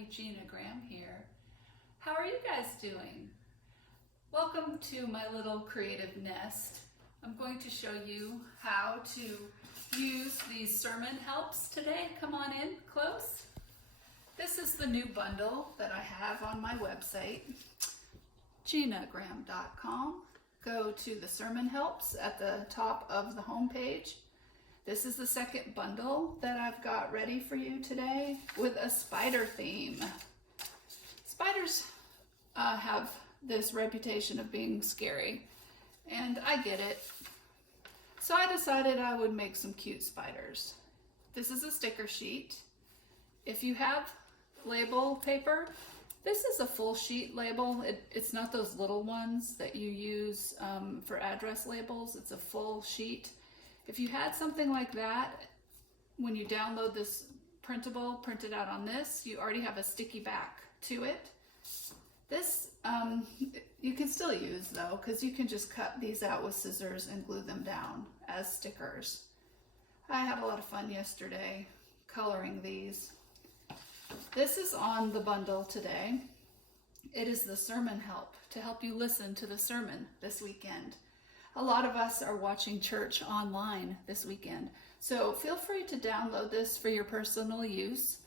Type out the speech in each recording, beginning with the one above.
everybody, Gina Graham here. How are you guys doing? Welcome to my little creative nest. I'm going to show you how to use these sermon helps today. Come on in close. This is the new bundle that I have on my website, ginagraham.com. Go to the sermon helps at the top of the home page. This is the second bundle that I've got ready for you today with a spider theme. Spiders have this reputation of being scary, and I get it. So I decided I would make some cute spiders. This is a sticker sheet. If you have label paper, this is a full sheet label. It's not those little ones that you use for address labels. It's a full sheet. If you had something like that, when you download this printable, print it out on this, you already have a sticky back to it. This you can still use though, because you can just cut these out with scissors and glue them down as stickers. I had a lot of fun yesterday coloring these. This is on the bundle today. It is the sermon help to help you listen to the sermon this weekend. A lot of us are watching church online this weekend, so feel free to download this for your personal use.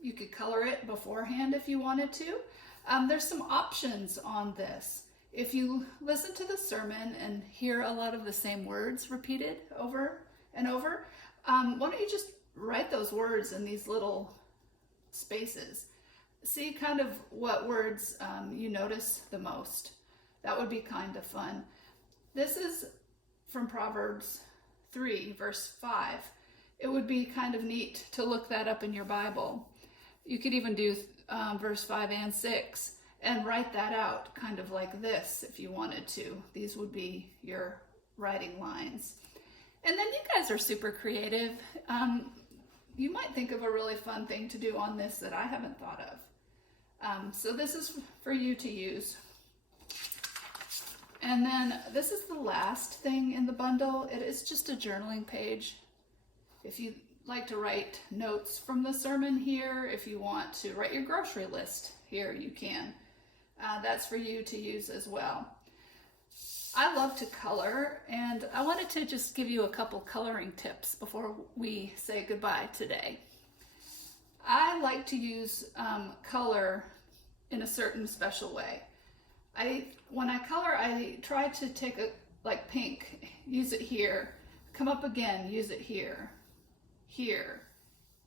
You could color it beforehand if you wanted to. There's some options on this. If you listen to the sermon and hear a lot of the same words repeated over and over, why don't you just write those words in these little spaces. See kind of what words you notice the most. That would be kind of fun. This is from Proverbs 3, verse 5. It would be kind of neat to look that up in your Bible. You could even do verse 5 and 6 and write that out kind of like this if you wanted to. These would be your writing lines. And then you guys are super creative. You might think of a really fun thing to do on this that I haven't thought of. So this is for you to use. And then this is the last thing in the bundle. It is just a journaling page. If you like to write notes from the sermon here, if you want to write your grocery list here, you can. That's for you to use as well. I love to color, and I wanted to just give you a couple coloring tips before we say goodbye today. I like to use color in a certain special way. When I color, I try to take like pink, use it here, come up again, use it here, here,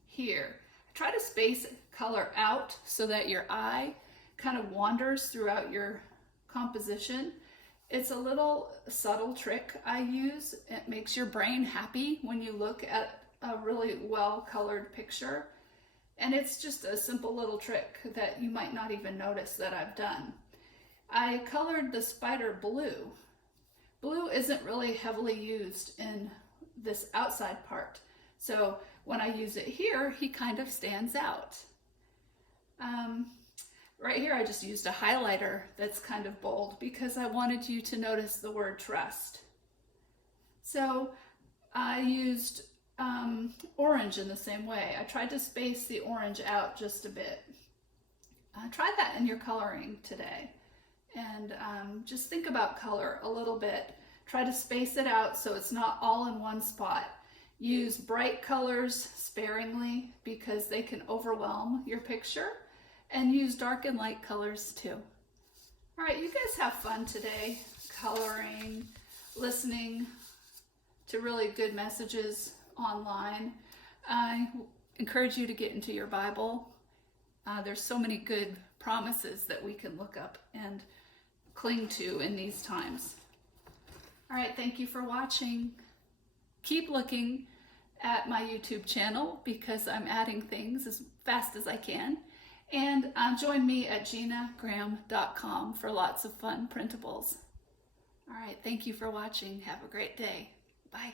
here. I try to space color out so that your eye kind of wanders throughout your composition. It's a little subtle trick I use. It makes your brain happy when you look at a really well-colored picture. And it's just a simple little trick that you might not even notice that I've done. I colored the spider blue. Blue isn't really heavily used in this outside part. So when I use it here, he kind of stands out. Right here, I just used a highlighter that's kind of bold because I wanted you to notice the word trust. So I used orange in the same way. I tried to space the orange out just a bit. Try that in your coloring today. And just think about color a little bit. Try to space it out so it's not all in one spot. Use bright colors sparingly because they can overwhelm your picture. And use dark and light colors too. All right, you guys have fun today, coloring, listening to really good messages online. I encourage you to get into your Bible. There's so many good promises that we can look up and cling to in these times. All right, thank you for watching. Keep looking at my YouTube channel because I'm adding things as fast as I can. And join me at ginagraham.com for lots of fun printables. All right, thank you for watching. Have a great day. Bye.